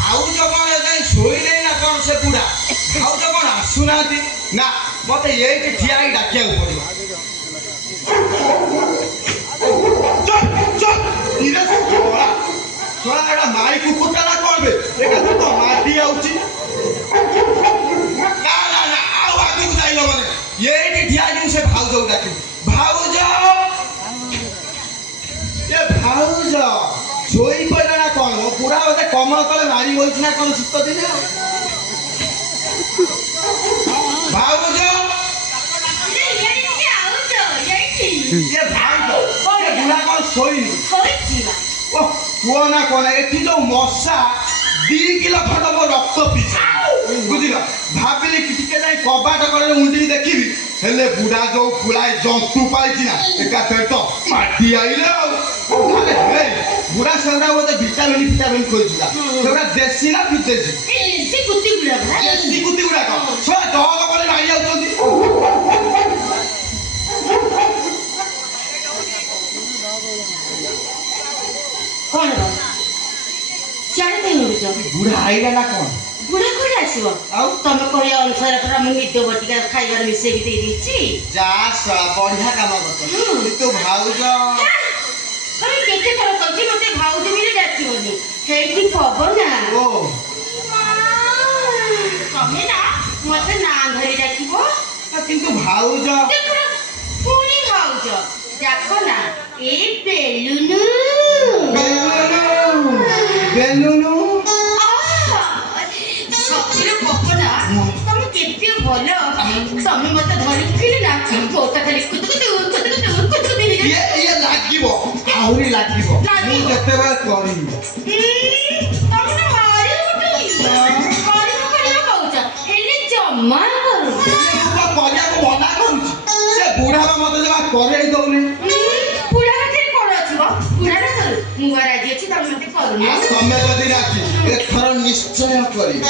ଭାଉଜ କଣ ଯାଇ ଶୋଇଲେ ନା କଣ ସେ ବୁଢା? ଭାଉଜ କଣ ଆସୁନାହାନ୍ତି? ନା ମତେ ଏଇଠି ଠିଆ ହେଇ ଡାକିବାକୁ ପଡିବ। ଏଟା ମାଇ କୁକୁରଟା ନା କଣ ବେ? ଏକା ତ ମାଟି ଯାଉଛି। ନା ନା ନା ଆଉ ଆଗକୁ ଯାଇ ହବନି। ଏଇଠି ଠିଆ ହେଇକି ସେ ଭାଉଜକୁ ଡାକିବି। ଭାଉଜ ଏ ଭାଉଜ ଶୋଇ ପଇଲା ନା କଣ? ମୋ ବୁଢା ବୋଧେ କମଳ ତଳେ ମାରି ବଇଛି ନା କଣ ଶୀତ ଦିନେ? ଭାଉଜ ଏ ଭାଉଜ ଏ ବୁଢା କଣ ଶୋଇନି? ଓ କୁହ ନା କଣ ଏଠି ଯୋଉ ମଶା 2 କିଲୋ ଖଣ୍ଡ ମୋ ରକ୍ତ ପିଇଛି ବୁଝିଲ। ଭାବିଲି ଟିକେ ଯାଇ କବାଟ କଳରେ ମୁଣ୍ଡିକି ଦେଖିବି, ହେଲେ ବୁଢା ଯୋଉ ପୁଳାଏ ଜନ୍ତୁ ପାଇଛି ନା ଏକାଥରେ ତ ମାଟି ଆଇଲେ ଆଉ। ବୁଢା ସେଗୁଡା ବୋଧେ ଭିଟାମିନ ଖୋଜିଲା। ସେଗୁଡା ଦେଶୀ ନା ବିଦେଶୀ? ଦେଶୀ କୁତି ଗୁଡାକ ଛୁଆ ଡଗ ଭଳି ମାରି ଯାଉଛନ୍ତି। କଣ ବୁଢା ଆଇଲା ନା କଣ? ବୁଢା କୁଆଡେ ଆସିବ? ଆଉ ତମେ କହିବା ଅନୁସାରେ ମୁଁ ନିଦ ବଟିକା ଖାଇବାରେ ମିଶେଇକି ଦେଇଦେଇଛି। ଯା ବଢିଆ କାମ କରୁଛ। କିନ୍ତୁ ଭାଉଜ କେତେ ଥର କହିଛି ମତେ ଭାଉଜ ବୋଲି ଡାକିବନି। ହେଇଠି ପବନା ତମେ ନା ମତେ ନା ଧରି ଡାକିବ। କିନ୍ତୁ ଭାଉଜ ପୁଣି ଭାଉଜ ଡାକ ନା। ଏ ବେଲୁନୁ ବେଲୁନୁ ସତରେ ପବନା ତମେ କେତେ ଭଲ। ତମେ ମତେ ଧରିଥିଲେ ନା ବୋଟା ଖାଲି ଇଏ ଲାଗିବ ଆହୁରି ଲାଗିବ। ମୁଁ ଯେତେବେଳେ କରିବି ତମେ ନା କହୁଛ ହେଲେ ଜମା କରୁ କରିବାକୁ ମନା କରୁଛି। ସେ ବୁଢା ମତେ ଜମା କରେଇ ଦଉନି। ବୁଢା ପାଖରେ କଣ ଅଛିବ? ବୁଢା ନା କରୁ ମୁଁ ରାଜି ଅଛି। ତମେ ମତେ କରୁନି। ତମେ ଯଦି ରାଜି ଏଥର ନିଶ୍ଚୟ କରିବି।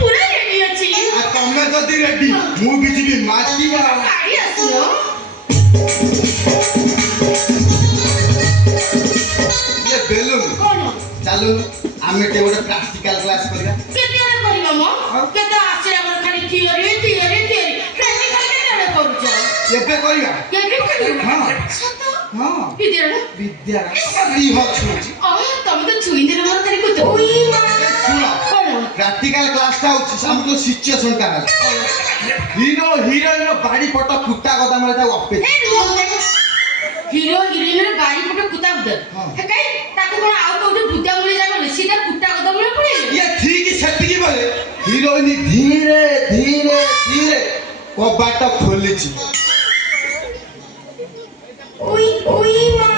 ପୁରା ରେଡି ଅଛି। ତମେ ଯଦି ରେଡି ମୁଁ ବି ଯିବି ମାଟି ଆସୁନ। ବେଲୁନ କଣ ଚାଲୁନ ଆମେ ଟିକେ ଗୋଟେ ପ୍ରାକ୍ଟିକାଲ କ୍ଲାସ କରିବା। କେତେବେଳେ କରିବା ମ? କେତେ ଆସିଲା ଆମର ଖାଲି ଥିଓରି ପ୍ରାକ୍ଟିକାଲ କେତେବେଳେ କରୁଛ? କେବେ କରିବା? କେବେ କରିବା? ହଁ ସତ ହଁ ବିଦ୍ୟାଳୟ ତମେ ତ ଛୁଇଁଦେଲ ମୋର ଖାଲି କହୁଛ। ଶୁଣ କଣ ପ୍ରାକ୍ଟିକାଲ କ୍ଲାସଟା ହଉଛି ଆମର ସିଚୁଏସନ ଟା ହିରୋ ହିରୋଇନ ବାଡି ପଟ କୁଟା ଗଦାମରେ ତାକୁ ଅପେକ୍ଷା। ହିରୋ ହିରୋଇନର ବାଡି ପଟ କୁଟା ଗୁଦା କାଇଁ ତାକୁ କଣ ଆଉ କୋଉଠି ବୁଦା ମୁଳି ଜାଗା ସିଧା କୁଟା ଗଦାମରେ ପଡେ? ଇଏ ଠିକ ସେତିକି ବେଳେ ହିରୋଇନ ଧୀରେ ଧୀରେ ଧୀରେ କବାଟ ଖୋଲିଛି। ওই ওই মা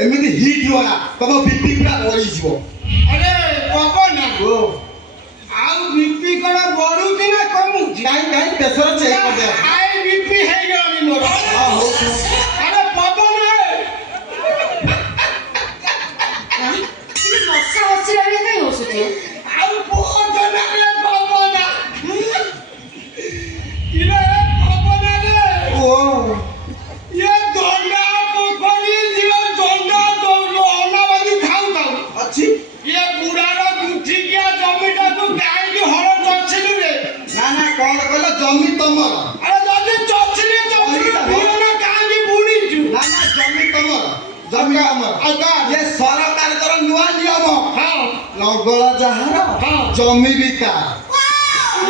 ଏମିତି ହିଟ୍ ହେଲା ତମ ବିପି ପୁରା ବଢିଯିବ। अरे पवन आउ बीपी कड़ा बढ़ुची ना कमुची କାହିଁ ପ୍ରେସର ଚେକ୍ କରିଦେ। हाई बीपी है गनी मोर। अरे पवन ମଶା ବସିଲା ବେଳେ କାଇଁ ବସୁଛୁ? आउ बहुत ना रे पवन इरे पवन रे ଓ ये दोंडा पोखरी जीव दोंडा दोंडा अनावादी खाऊ खाऊ ଅଛି ये बुढ़ार गुठी किया जमीटा को काहे हर चछिलु रे ନା ନା କଣ କହିଲ ଜମି ତମର। अरे दादी चछिले चछिले बिना काहे बुढ़ीचु ନା ନା ଜମି ତମର ଜମି ଆମର। ଆଉ କା ଇଏ ସରକାରଙ୍କର ନୂଆ ନିୟମ हां ଲଙ୍ଗଳ ଯାହାର ହଁ। ଜମି ବି ତାର।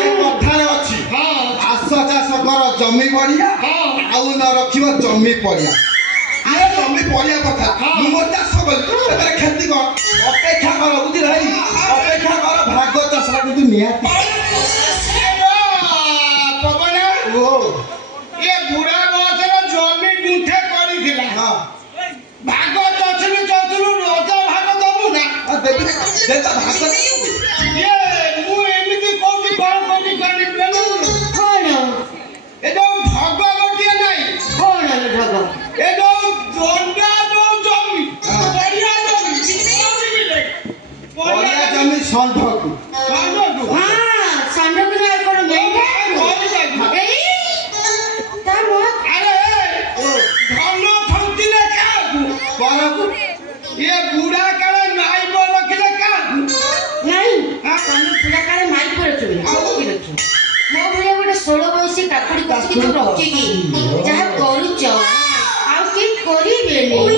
ଏ କଥାରେ ଅଛି हां ଆସ ଚାଷ କର ଜମି ବଢିଆ ହଁ। ଆଉ ନ ରଖିବ ଜମି ପଡିଆ। ଇଏ ଜମି ପଡିଆ କଥା ହଁ। ମୁଁ ମୋର ଚାଷ କଲି ସେଥିରେ କ୍ଷତି କର ଅପେକ୍ଷା କର ବୁଝିଲ ଭାଇ ଅପେକ୍ଷା କର ଭାଗ ଚାଷଟା କିନ୍ତୁ ନିହାତି। पवन ଓ ये बुढ़ा बसर जमी गुंठे करिथिला ହଁ भाग चछिले चछिलु रोजा भाग दबु ना ଆଉ ଦେବି ଦେ ତ ଭାଗ ये मु एमिति कोठी कोठी करि पेलु କଣ ए जो भाग गोटिए नाही କଣ ଢଗ? ए जो दोंडा जो जमी हाँ। बढ़िया जमी ପଡିଆ ଜମି ଷଣ୍ଢକୁ सानो ହଁ ଷଣ୍ଢକୁ ନା କଣ ମେଣ୍ଢା? ଏଇ ତା ମୁହଁ अरे धन फंतिले काकू ପରକୁ ये बुढ़ा काले नाई बो रखिले काकू ନାଇଁ हाँ। ତମେ ପୁରା କାଳେ ମାଇକ ରଖିବି କି ରଖିବ? ମୋ ଭଳିଆ ଗୋଟେ 16 ବୟସୀ କାକୁଡି କଷିକି ତୁ ରଖିକି ଯାହା କରୁଛ ଆଉ କେହି କରିବେନି।